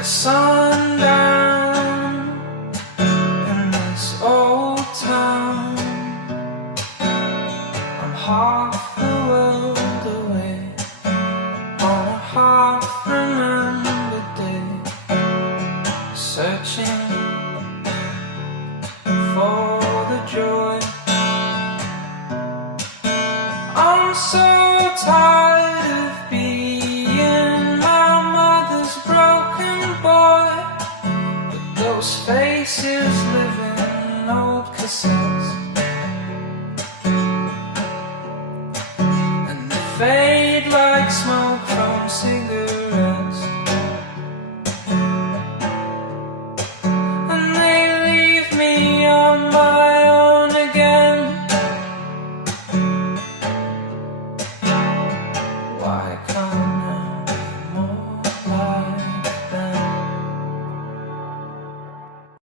at sundown in this old town. I'm half the world away on a half-remembered day, searching for the joy. I'm so tired of being my mother's broken boy, but those faces live in old cassettes.